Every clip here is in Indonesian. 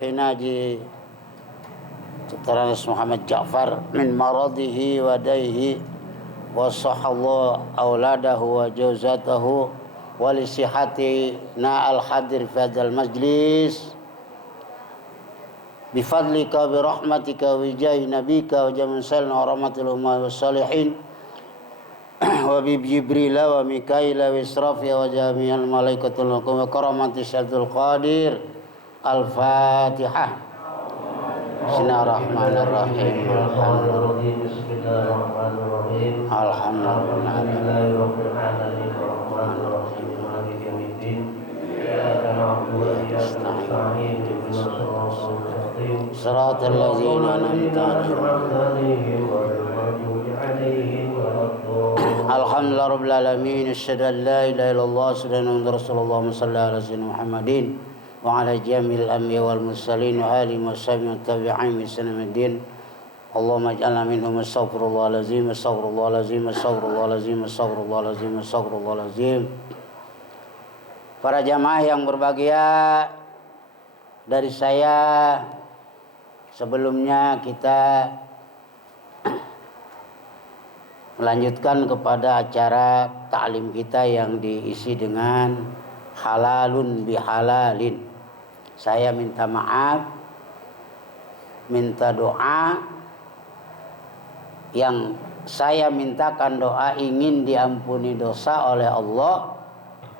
Naji Teranis Muhammad Ja'far min maradihi wa daihi wa sahallahu auladahu wa jawzatahu wa lisihati na'al hadir fi hadzal majlis bifadlika bi rahmatika wa jahi nabika wa jamin salina wa rahmatil umma wa salihin wa bi Jibrila wa Mikaila wa Israfia wa jami'al malaikatul wa karamati Syaikhul Qadir. Al-Fatihah. Bismillahirrahmanirrahim. Bismillahirrahmanirrahim. Alhamdulillahirabbil alamin arrahmanirrahim maliki yaumiddin. Iyyaka na'budu wa iyyaka nasta'in. Ihdinas siratal mustaqim. Shiratal ladzina an'amta 'alaihim ghairil maghdubi 'alaihim waladdallin. Alhamdulillahirabbil alamin. Asyhadu an la ilaha illallah wa asyhadu anna Muhammadar Rasulullah. Shallallahu alaihi wasallam Muhammadin wa ala jamil anbiya wal mursalin wa alihi washabihi tabi'in bi sanadin. Allahumma ij'alna minhum astaghfirullahalazim astaghfirullahalazim astaghfirullahalazim astaghfirullahalazim astaghfirullahalazim. Para jamaah yang berbahagia, dari saya sebelumnya kita melanjutkan kepada acara ta'lim kita yang diisi dengan halalun bihalalin. Saya minta maaf, minta doa. Yang saya mintakan doa ingin diampuni dosa oleh Allah,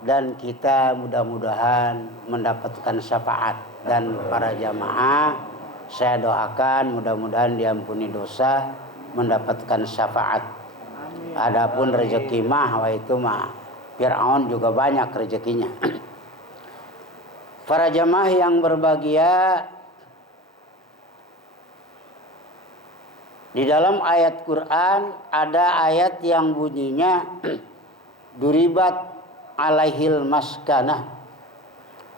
dan kita mudah-mudahan mendapatkan syafaat. Dan para jamaah saya doakan mudah-mudahan diampuni dosa, mendapatkan syafaat. Adapun rezeki mah itu mah Fir'aun juga banyak rezekinya. Para jamaah yang berbahagia, di dalam ayat Quran ada ayat yang bunyinya duribat alaihil maskanah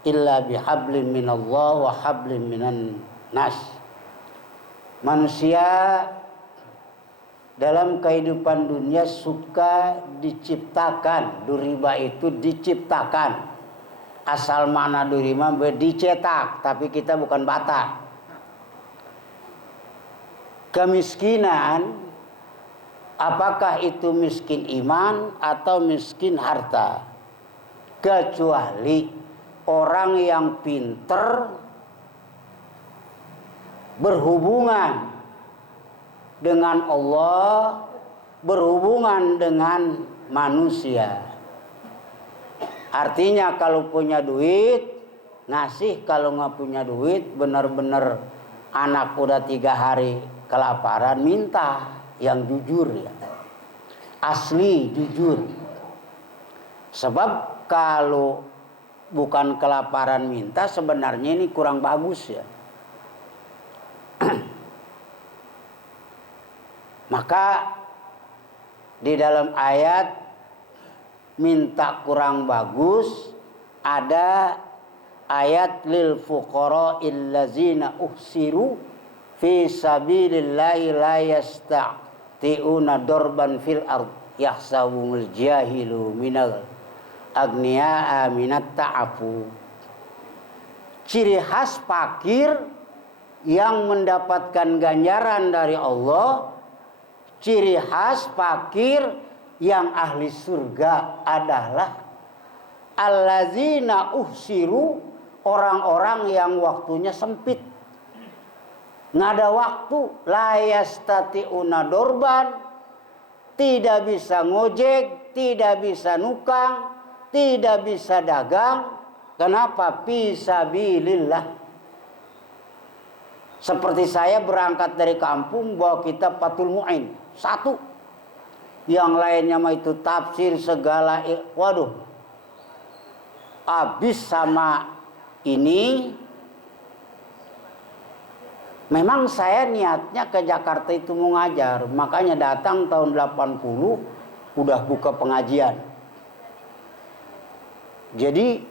illa bihablin minallah wa hablin minan nas. Manusia dalam kehidupan dunia suka diciptakan, duriba itu diciptakan. Asal makna durima dicetak, tapi kita bukan bata. Kemiskinan, apakah itu miskin iman atau miskin harta? Kecuali orang yang pinter berhubungan dengan Allah, berhubungan dengan manusia. Artinya kalau punya duit ngasih, kalau nggak punya duit benar-benar anak udah 3 hari kelaparan minta, yang jujur ya, asli jujur. Sebab kalau bukan kelaparan minta sebenarnya ini kurang bagus ya. Maka di dalam ayat minta kurang bagus ada ayat lil fuqara illazina uhsiru fi sabilillahi la yasta'ti'una darban fil ard yahsabumul jahilu minal agniya'a minat ta'afu. Ciri khas fakir yang mendapatkan ganjaran dari Allah, ciri khas fakir yang ahli surga adalah allazina uhsiru, orang-orang yang waktunya sempit, nggak ada waktu, la yastati'una dorban, tidak bisa ngojek, tidak bisa nukang, tidak bisa dagang. Kenapa? Fisabilillah. Seperti saya berangkat dari kampung bawa kitab Fathul Mu'in satu, yang lainnya mah itu tafsir segala, waduh, habis sama ini. Memang saya niatnya ke Jakarta itu mau ngajar, makanya datang tahun 80 udah buka pengajian. Jadi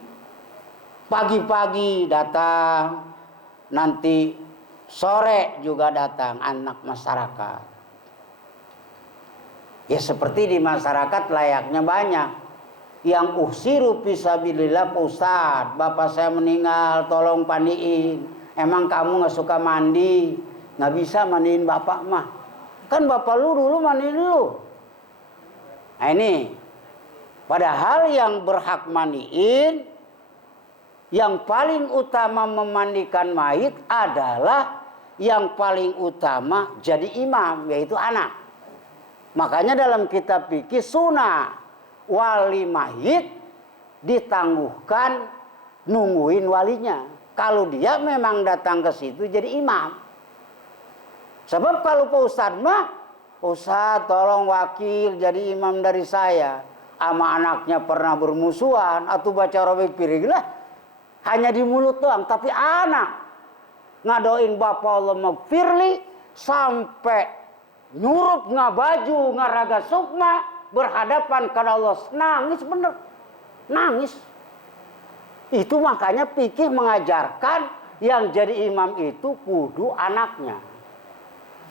pagi-pagi datang, nanti sore juga datang anak masyarakat. Ya seperti di masyarakat layaknya banyak yang uhsiru fisabilillah. Pak Ustadz, bapak saya meninggal, tolong pandiin. Emang kamu nggak suka mandi, nggak bisa mandiin bapak mah. Kan bapak lu dulu mandiin lu. Nah ini, padahal yang berhak mandiin, yang paling utama memandikan mayit adalah yang paling utama jadi imam, yaitu anak. Makanya dalam kitab fikih sunnah wali mayit ditangguhkan nungguin walinya. Kalau dia memang datang ke situ jadi imam. Sebab kalau Pak Ustadz mah, Ustadz tolong wakil jadi imam dari saya. Sama anaknya pernah bermusuhan atau baca robek piring lah. Hanya di mulut doang, tapi anak ngadoin bapak Allah magfirli sampai nyurup ngabaju ngaraga sukma berhadapan kepada Allah, nangis bener, nangis. Itu makanya fikih mengajarkan yang jadi imam itu kudu anaknya.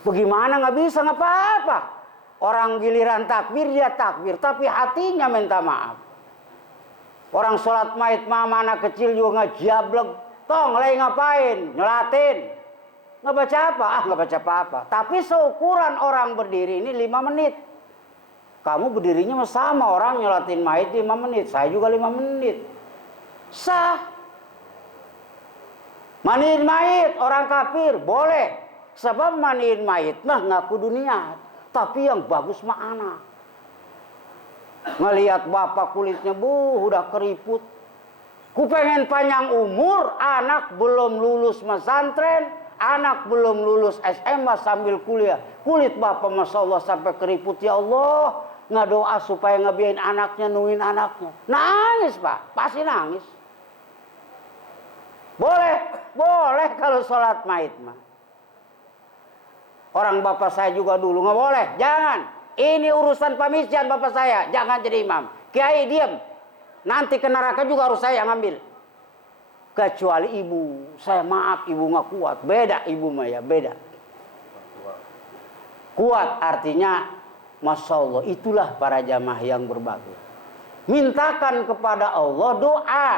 Bagaimana nggak bisa nggak apa-apa. Orang giliran takbir dia takbir, tapi hatinya minta maaf. Orang sholat maid mama anak kecil juga ngejablek. Tong lagi ngapain? Nyolatin. Nggak baca apa? Nggak baca apa-apa. Tapi seukuran orang berdiri ini 5 menit. Kamu berdirinya sama orang nyolatin maid 5 menit. Saya juga 5 menit. Sah. Mandiin mayit orang kafir boleh. Sebab mandiin mayit mah ngaku dunia. Tapi yang bagus mah anak. Ngelihat bapak kulitnya udah keriput. Ku pengen panjang umur, anak belum lulus pesantren, anak belum lulus SMA sambil kuliah. Kulit bapak Masya Allah sampai keriput, ya Allah. Ngadoa supaya ngebiarin anaknya, nungguin anaknya. Nangis Pak, pasti nangis. Boleh kalau sholat maid mah. Orang bapak saya juga dulu nggak boleh, jangan. Ini urusan pamisjan bapak saya, jangan jadi imam. Kiai diam. Nanti ke neraka juga harus saya yang ambil. Kecuali ibu, saya maaf ibu nggak kuat. Beda ibu mah ya, beda. Kuat artinya, Masya Allah, itulah para jamaah yang berbakti. Mintakan kepada Allah doa.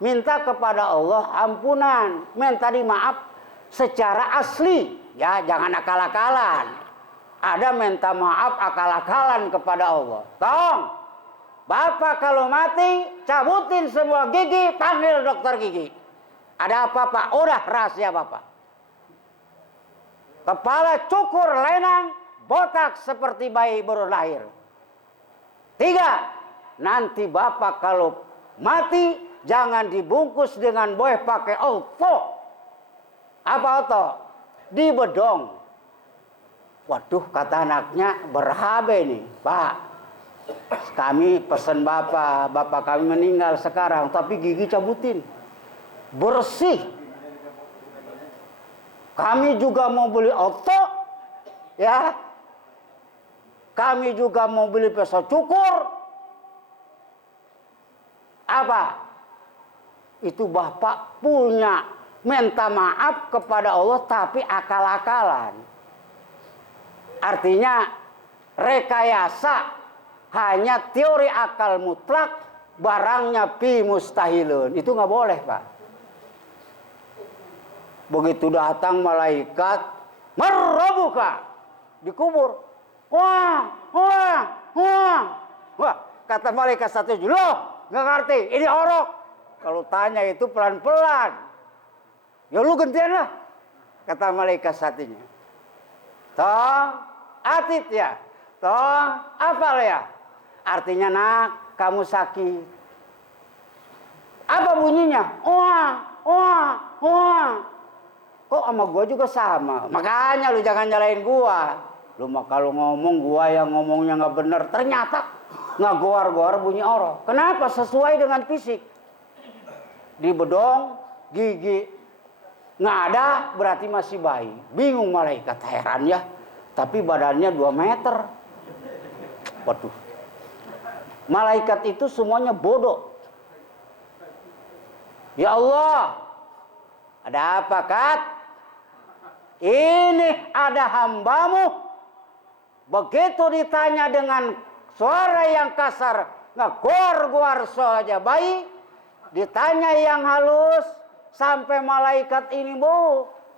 Minta kepada Allah ampunan. Minta maaf secara asli. Ya, jangan akal-akalan. Ada minta maaf akal-akalan kepada Allah. Tong, bapak kalau mati, cabutin semua gigi, panggil dokter gigi. Ada apa Pak? Udah rahasia bapak. Kepala cukur lenang, botak seperti bayi baru lahir. 3, nanti bapak kalau mati, jangan dibungkus dengan boy pakai auto. Apa auto? Di bedong. Waduh, kata anaknya, berhabe nih, Pak. Kami pesen bapak kami meninggal sekarang, tapi gigi cabutin. Bersih. Kami juga mau beli auto, ya. Kami juga mau beli pisau cukur. Apa? Itu bapak punya minta maaf kepada Allah, tapi akal-akalan. Artinya rekayasa hanya teori akal mutlak, barangnya pi mustahilun. Itu nggak boleh Pak. Begitu datang malaikat, marrabuka, dikubur. Wah, kata malaikat satu, loh, nggak ngerti, ini orok. Kalau tanya itu pelan-pelan. Ya lu gantian lah, kata malaikat satunya. Tong, atit ya. Tong, apal ya. Artinya nak, kamu sakit. Apa bunyinya? Kok sama gua juga sama? Makanya lu jangan nyalain gua. Lu mah kalau ngomong gua yang ngomongnya nggak bener, ternyata nggak goar-goar bunyi orok. Kenapa? Sesuai dengan fisik. Di bedong, gigi nggak ada, berarti masih bayi. Bingung malaikat, heran ya. Tapi badannya 2 meter. Waduh. Malaikat itu semuanya bodoh. Ya Allah, ada apa Kat? Ini ada hambamu. Begitu ditanya dengan suara yang kasar, ngegor-gor saja bayi. Ditanya yang halus, sampai malaikat ini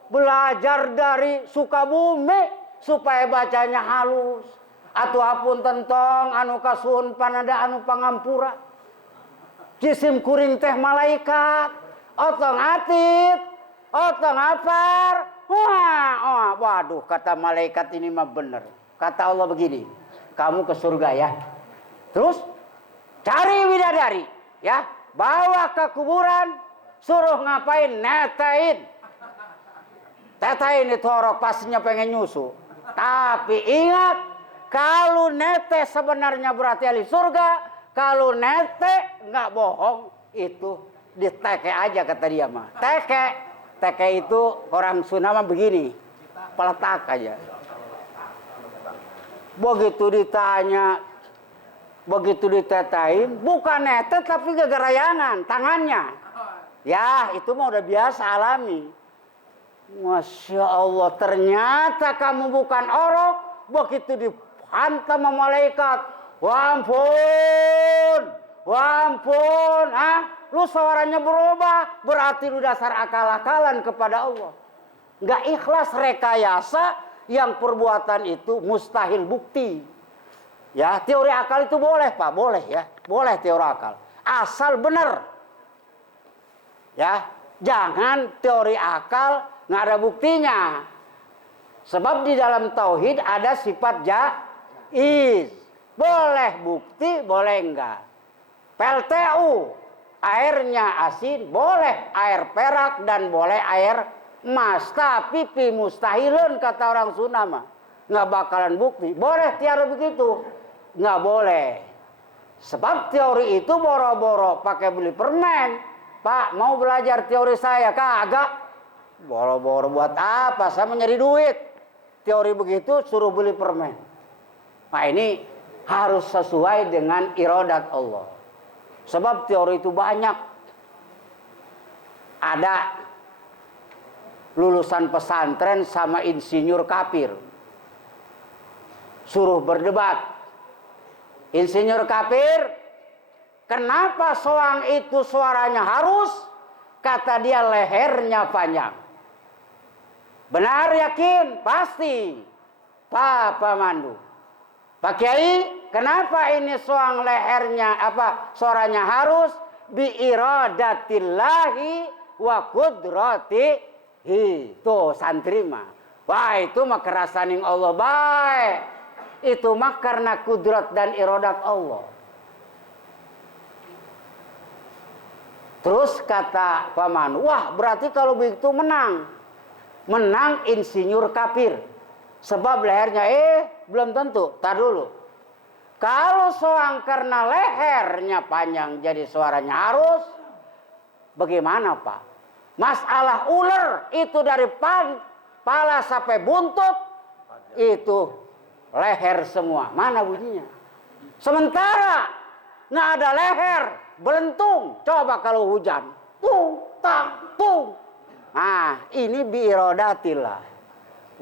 belajar dari Sukabumi supaya bacanya halus. Atau apun tentang anu kasuhun panada anu pangampura. Jisim kuring teh malaikat. Otong atit, otong apar. Wah, waduh, kata malaikat ini mah bener. Kata Allah begini, kamu ke surga ya. Terus cari bidadari, ya, bawa ke kuburan, suruh ngapain? Netain. Tetain itu orang pastinya pengen nyusu. Tapi ingat, kalau nete sebenarnya berarti ahli surga. Kalau nete nggak bohong, itu diteke aja kata dia mah. Teke itu orang Sunda mah begini, peletak aja. Begitu ditanya, begitu ditetain, bukan nete tapi gegerayangan tangannya. Ya itu mah udah biasa alami. Masya Allah, ternyata kamu bukan orok. Begitu dihantam sama malaikat, wampun, lu suaranya berubah, berarti lu dasar akal-akalan kepada Allah. Nggak ikhlas rekayasa yang perbuatan itu mustahil bukti. Ya, teori akal itu boleh Pak, boleh ya, boleh teori akal, asal benar. Ya, jangan teori akal nggak ada buktinya. Sebab di dalam tauhid ada sifat jaiz. Boleh bukti, boleh enggak. PLTU, airnya asin, boleh air perak dan boleh air emas. Tapi pi mustahilun kata orang Sunda mah. Nggak bakalan bukti. Boleh tiara begitu? Nggak boleh. Sebab teori itu boro-boro pakai beli permen. Pak, mau belajar teori saya? Kagak. Boro-boro buat apa? Saya nyari duit. Teori begitu suruh beli permen. Nah ini harus sesuai dengan iradat Allah. Sebab teori itu banyak. Ada lulusan pesantren sama insinyur kafir. Suruh berdebat. Insinyur kafir, kenapa soang itu suaranya harus? Kata dia lehernya panjang. Benar yakin? Pasti. Pak Mandu. Pak Kiai, kenapa ini soang lehernya suaranya harus? Bi iradatillahi wa qudratihi. Tuh santri mah. Wah itu mah kerasaning Allah baik. Itu mah karena kudrat dan iradat Allah. Terus kata Pak Mandu, wah berarti kalau begitu menang. Menang insinyur kafir. Sebab lehernya belum tentu. Tar dulu. Kalau soang karena lehernya panjang jadi suaranya harus. Bagaimana Pak? Masalah ular itu dari pala sampai buntut. Itu leher semua. Mana bunyinya? Sementara nggak ada leher. Belentung. Coba kalau hujan. Tung, tang, tung. Nah, ini biirodatillah.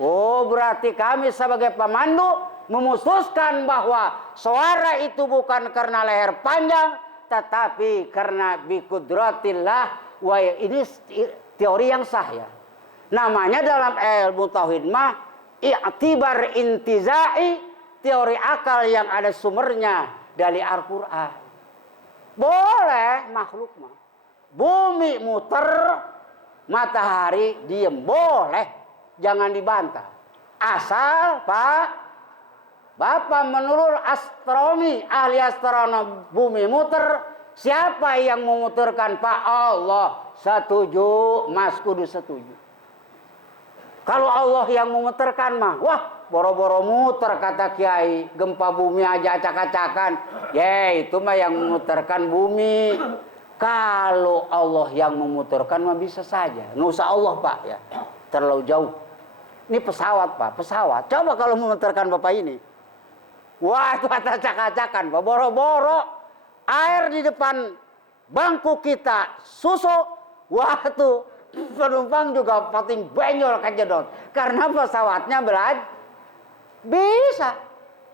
Oh, berarti kami sebagai pemandu memutuskan bahwa suara itu bukan karena leher panjang, tetapi karena bikudratillah. Wah, ini teori yang sah ya. Namanya dalam ilmu tauhid mah i'tibar intizai, teori akal yang ada sumbernya dari Al-Qur'an. Boleh makhluk mah. Bumi muter, matahari diem, boleh, jangan dibantah. Asal Pak, Bapak menurut astronomi, ahli astronomi bumi muter, siapa yang memuterkan Pak? Allah. Setuju, Mas kudu setuju. Kalau Allah yang memuterkan mah, wah boro-boro muter kata Kiai, gempa bumi aja acak-acakan. Ya itu mah yang memuterkan bumi. Kalau Allah yang memutarkan mah bisa saja. Nggak usah Allah Pak ya. Terlalu jauh. Ini pesawat Pak, pesawat. Coba kalau memutarkan Bapak ini. Wah itu acak-acakan Pak. Boro-boro air di depan bangku kita susuk. Wah itu penumpang juga pating benyol kejedot. Karena pesawatnya bisa.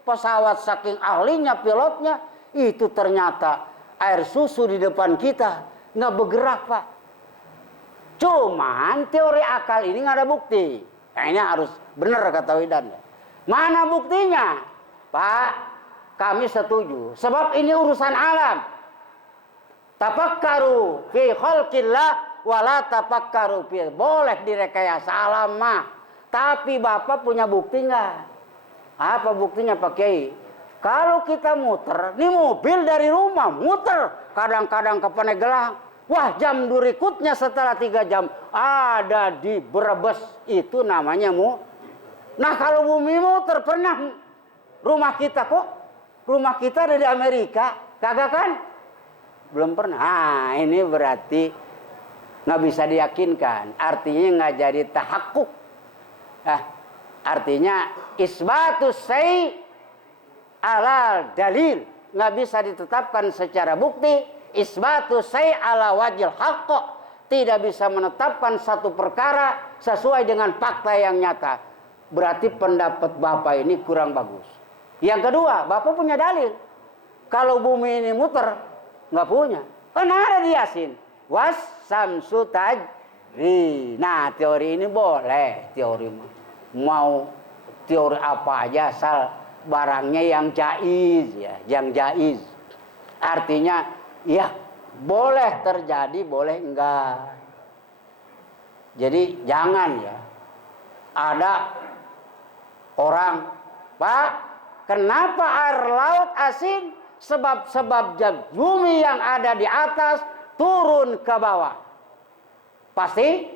Pesawat saking ahlinya pilotnya. Itu ternyata air susu di depan kita nggak bergerak Pak. Cuman teori akal ini nggak ada bukti. Nah, ini harus benar kata Widan. Mana buktinya? Pak, kami setuju. Sebab ini urusan alam. Tafakkaru fi khalqillah wala tafakkaru fi. Boleh direkayasa alam mah. Tapi Bapak punya bukti nggak? Apa buktinya Pak Kiai? Kalau kita muter, ini mobil dari rumah muter. Kadang-kadang ke Paneglang. Wah, jam berikutnya setelah 3 jam ada di Brebes, itu namanya Nah, kalau bumi muter pernah rumah kita kok? Rumah kita ada di Amerika, kagak kan? Belum pernah. Ah, ini berarti nggak bisa diyakinkan. Artinya nggak jadi tahakkuk. Artinya isbatus syai' alal dalil, nggak bisa ditetapkan secara bukti. Isbatu syai' ala wajil haqq, tidak bisa menetapkan satu perkara sesuai dengan fakta yang nyata. Berarti pendapat Bapak ini kurang bagus. Yang kedua, Bapak punya dalil. Kalau bumi ini muter, nggak punya. Kan ada di Yasin. Was samsu tajri. Nah, teori ini boleh, teori mau teori apa aja asal barangnya yang jaiz ya, yang jaiz. Artinya ya, boleh terjadi, boleh enggak. Jadi jangan ya. Ada orang, Pak, kenapa air laut asin? Sebab bumi yang ada di atas turun ke bawah. Pasti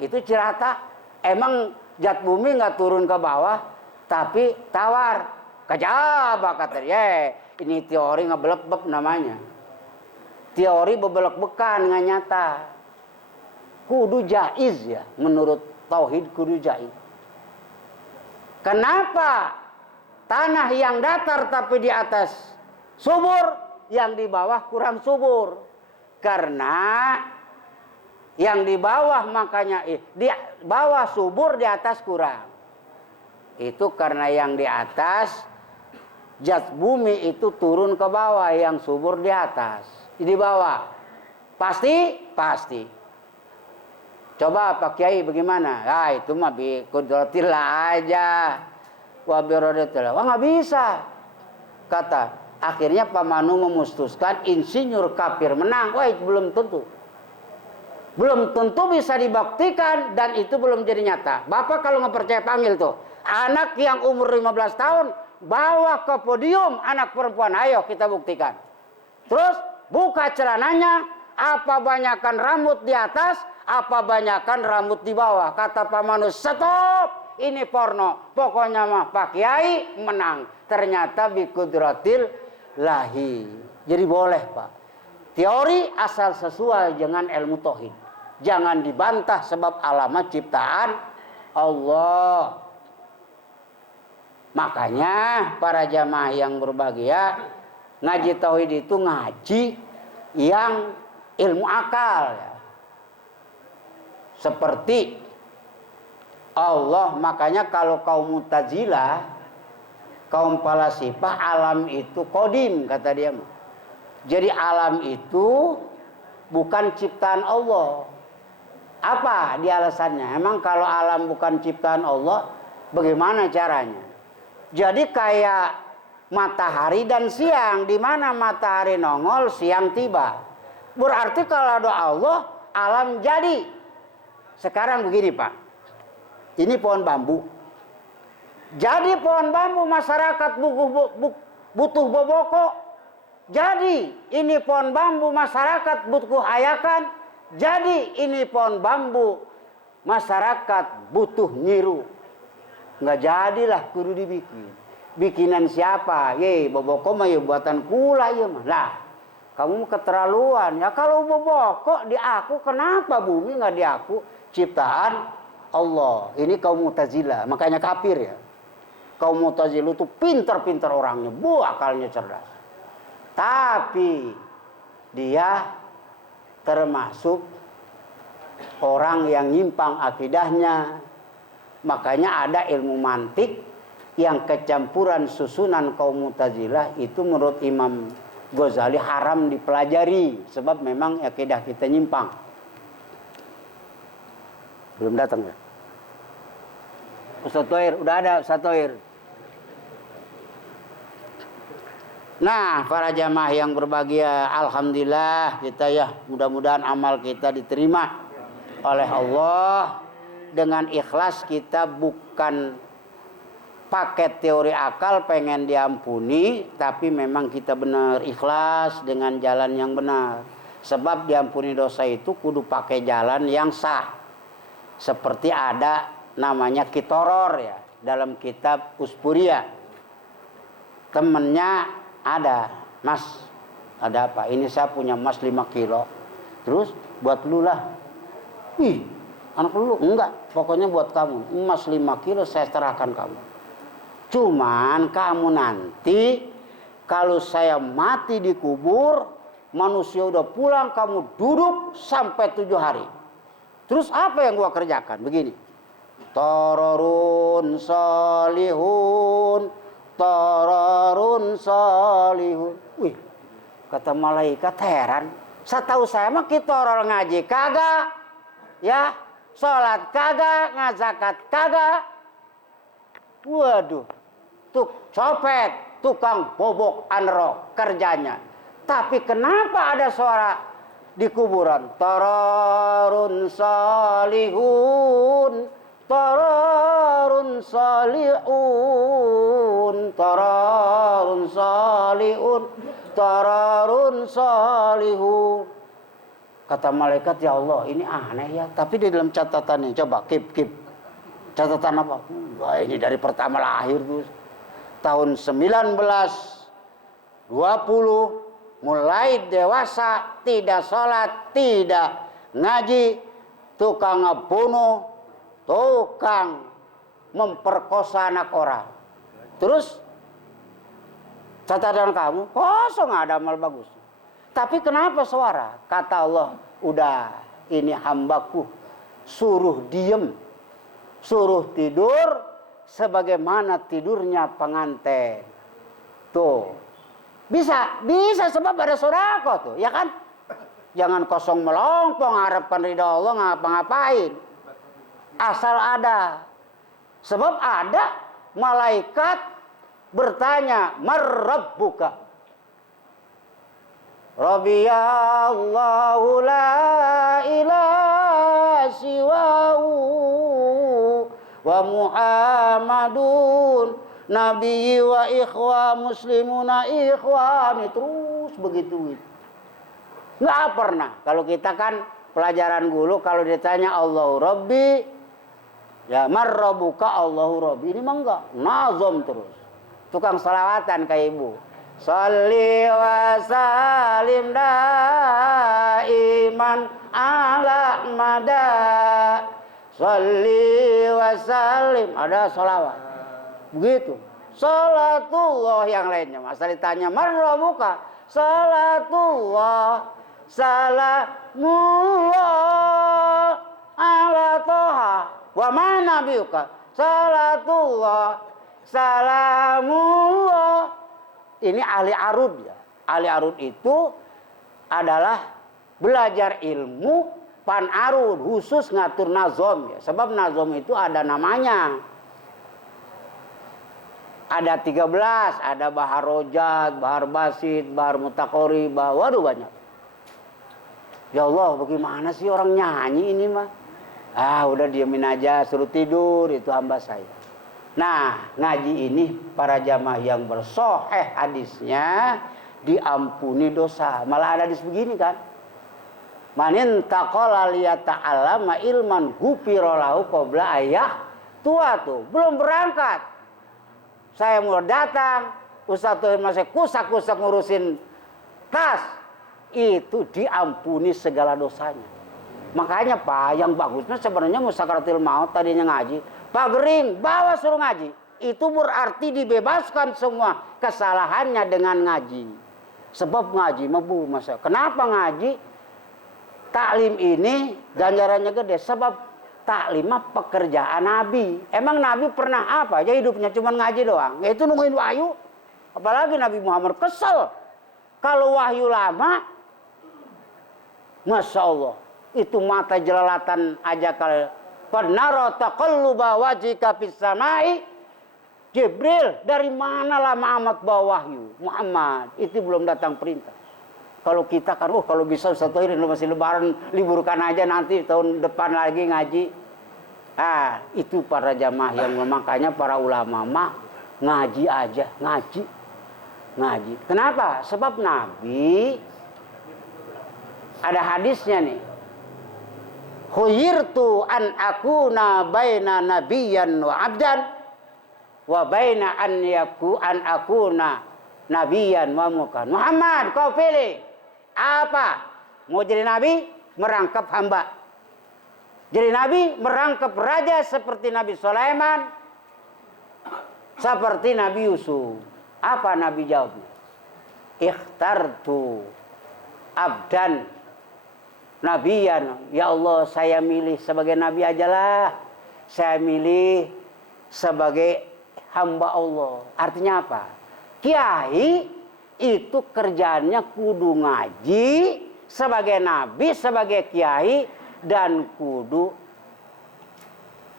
itu cerita. Emang zat bumi nggak turun ke bawah, tapi tawar. Kejaba kata dia. Ini teori ngebelek-belek namanya. Teori bebelek-bekan nggak nyata. Kudu jaiz ya, menurut tauhid kudu jaiz. Kenapa tanah yang datar tapi di atas subur, yang di bawah kurang subur? Karena yang di bawah makanya di bawah subur, di atas kurang. Itu karena yang di atas zat bumi itu turun ke bawah, yang subur di atas. Di bawah pasti. Coba Pak Kiai bagaimana? Itu mah bi kudratillah aja. Wa bi iradatillah. Wah, nggak bisa. Kata, akhirnya Pak Manu memutuskan insinyur kafir menang. Wah, itu belum tentu. Belum tentu bisa dibuktikan dan itu belum jadi nyata. Bapak kalau nggak percaya panggil tuh. Anak yang umur 15 tahun bawa ke podium anak perempuan. Ayo kita buktikan. Terus buka celananya, apa banyakan rambut di atas, apa banyakan rambut di bawah. Kata Pak Manus, stop, ini porno. Pokoknya mah Pak Kiai menang. Ternyata bikudratil lahi. Jadi boleh Pak. Teori asal sesuai dengan ilmu tauhid. Jangan dibantah sebab alamat ciptaan Allah. Makanya para jamaah yang berbahagia, ngaji tauhid itu ngaji yang ilmu akal ya. Seperti Allah, makanya kalau kaum Mu'tazilah, kaum Falasifah, alam itu qadim kata dia. Jadi alam itu bukan ciptaan Allah. Apa di alasannya? Emang kalau alam bukan ciptaan Allah, bagaimana caranya? Jadi kayak matahari dan siang, di mana matahari nongol, siang tiba. Berarti kalau ada Allah, alam jadi. Sekarang begini Pak, ini pohon bambu. Jadi pohon bambu masyarakat butuh boboko. Jadi ini pohon bambu masyarakat butuh hayakan. Jadi ini pohon bambu masyarakat butuh nyiru. Nggak jadilah kudu dibikin. Bikinan siapa? Boboko mah ya buatan kula ya mah. Lah, kamu keterlaluan. Ya kalau boboko di aku, kenapa bumi nggak di aku? Ciptaan Allah. Ini kaum Mu'tazilah, makanya kafir ya. Kaum Mu'tazilah itu pintar-pintar orangnya, akalnya cerdas. Tapi dia termasuk orang yang nyimpang akidahnya. Makanya ada ilmu mantik yang kecampuran susunan kaum Mu'tazilah itu menurut Imam Ghazali haram dipelajari sebab memang akidah kita nyimpang. Belum datang ya? Ustaz Toir, udah ada Ustaz Toir. Nah, para jamaah yang berbahagia, alhamdulillah kita ya, mudah-mudahan amal kita diterima oleh Allah. Dengan ikhlas kita bukan pakai teori akal pengen diampuni, tapi memang kita benar ikhlas dengan jalan yang benar. Sebab diampuni dosa itu kudu pakai jalan yang sah. Seperti ada namanya kitoror ya dalam kitab Uspuria. Temennya ada, Mas, ada apa? Ini saya punya emas 5 kilo. Terus buat lu lah. Ih, anak lu enggak, pokoknya buat kamu. Emas 5 kilo saya serahkan kamu. Cuman kamu nanti kalau saya mati dikubur, manusia udah pulang, kamu duduk sampai 7 hari. Terus apa yang gua kerjakan? Begini. Tororun salihun, tororun salihun. Wih, kata malaikat heran. Setahu saya mah kitoror ngaji kagak, ya, sholat kagak, ngazakat kagak. Waduh, copet, tukang bobok anro kerjanya. Tapi kenapa ada suara di kuburan? Tararun salihun, tararun salihun, tararun salihun, tararun salihun. Kata malaikat, ya Allah, ini aneh ya. Tapi di dalam catatannya, coba keep. Catatan apa? Wah, ini dari pertama lahir tuh. Tahun 1920 mulai dewasa, tidak sholat, tidak ngaji, tukang ngebunuh, tukang memperkosa anak orang. Terus catatan kamu kosong, ada amal bagus. Tapi kenapa suara? Kata Allah, udah ini hambaku, suruh diem, suruh tidur sebagaimana tidurnya pengantin. Tuh. Bisa sebab ada sodako tuh, ya kan? Jangan kosong melompong harapkan ridha Allah ngapa-ngapain. Asal ada. Sebab ada malaikat bertanya, "Marrabbuka?" Rabbi ya Allahu la ilaha siwahu wa Muhammadun Nabi wa ikhwa muslimuna ikhwani. Terus begitu. Nggak pernah. Kalau kita kan pelajaran dulu kalau ditanya Allahu Rabbi, ya marrabuka Allahu Rabbi. Ini mah enggak. Nazom terus. Tukang salawatan kayak ibu. Shalli wa salim daiman ala mada. Shalli wa salim. Ada salawat. Begitu. Salatullah yang lainnya. Masa ditanya marrabuka. Salatullah. Salamullah ala toha. Wa mana biuka. Salatullah. Salamullah. Ini ahli arud ya. Ahli arud itu adalah belajar ilmu pan arud, khusus ngatur nazom ya. Sebab nazom itu ada namanya. Ada 13, ada bahar rojat, bahar basit, bahar mutakori, waduh banyak. Ya Allah, bagaimana sih orang nyanyi ini mah? Udah diamin aja, suruh tidur, itu hamba saya. Nah, ngaji ini para jamaah yang bersoheh hadisnya diampuni dosa. Malah ada hadis begini kan. Manin taqala liyata'allama ilman ghufira lahu qabla ayah tua tuh, belum berangkat. Saya mau datang, Ustaz tuh masih kusak-kusak ngurusin tas. Itu diampuni segala dosanya. Makanya Pak, yang bagusnya sebenarnya musakaratil maut tadinya ngaji. Pak Gering, bawa suruh ngaji. Itu berarti dibebaskan semua kesalahannya dengan ngaji. Sebab ngaji mabu masa. Kenapa ngaji? Taklim ini ganjarannya gede. Sebab taklim mah pekerjaan Nabi. Emang Nabi pernah apa aja hidupnya cuma ngaji doang? Yaitu nungguin wahyu. Apalagi Nabi Muhammad kesel. Kalau wahyu lama, Masya Allah. Itu mata jelalatan aja kalau qad nara taqalluba wajhika fis samai. Jibril, dari mana lama amat bawa wahyu? Muhammad, itu belum datang perintah. Kalau kita kan, kalau bisa satu hari masih lebaran, liburkan aja nanti tahun depan lagi ngaji. Itu para jamaah yang makanya para ulama ngaji aja, ngaji. Kenapa? Sebab Nabi ada hadisnya nih. Khuyirtu an akuna baina nabiyyan wa abdan wa baina an akuna nabiyyan wa mukan. Muhammad, kau pilih apa? Mau jadi nabi, merangkap hamba. Jadi nabi, merangkap raja seperti Nabi Sulaiman, seperti Nabi Yusuf. Apa Nabi jawabnya? Ikhtartu abdan nabiyan. Ya Allah, saya milih sebagai nabi ajalah. Saya milih sebagai hamba Allah. Artinya apa? Kiai itu kerjaannya kudu ngaji sebagai nabi, sebagai kiai, dan kudu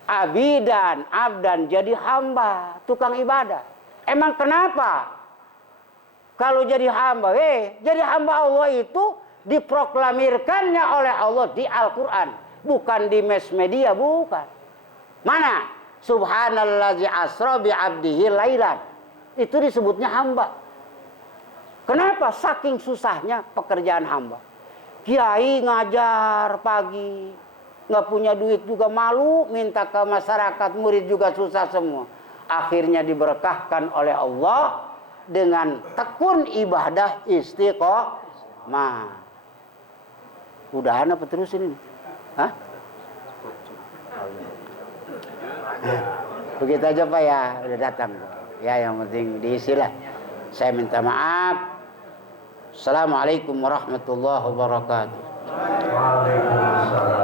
abidan, abdan, jadi hamba, tukang ibadah. Emang kenapa? Kalau jadi hamba, jadi hamba Allah itu diproklamirkannya oleh Allah di Al-Quran, bukan di mass media, bukan. Mana? Subhanallazi asra bi abdihi lailan. Itu disebutnya hamba. Kenapa? Saking susahnya pekerjaan hamba. Kiai ngajar pagi, nggak punya duit juga malu, minta ke masyarakat, murid juga susah semua. Akhirnya diberkahkan oleh Allah dengan tekun ibadah istiqomah. Udahan apa terusin ini? Hah? Begitu aja Pak ya, udah datang. Ya yang penting diisilah. Saya minta maaf. Assalamualaikum warahmatullahi wabarakatuh. Waalaikumsalam.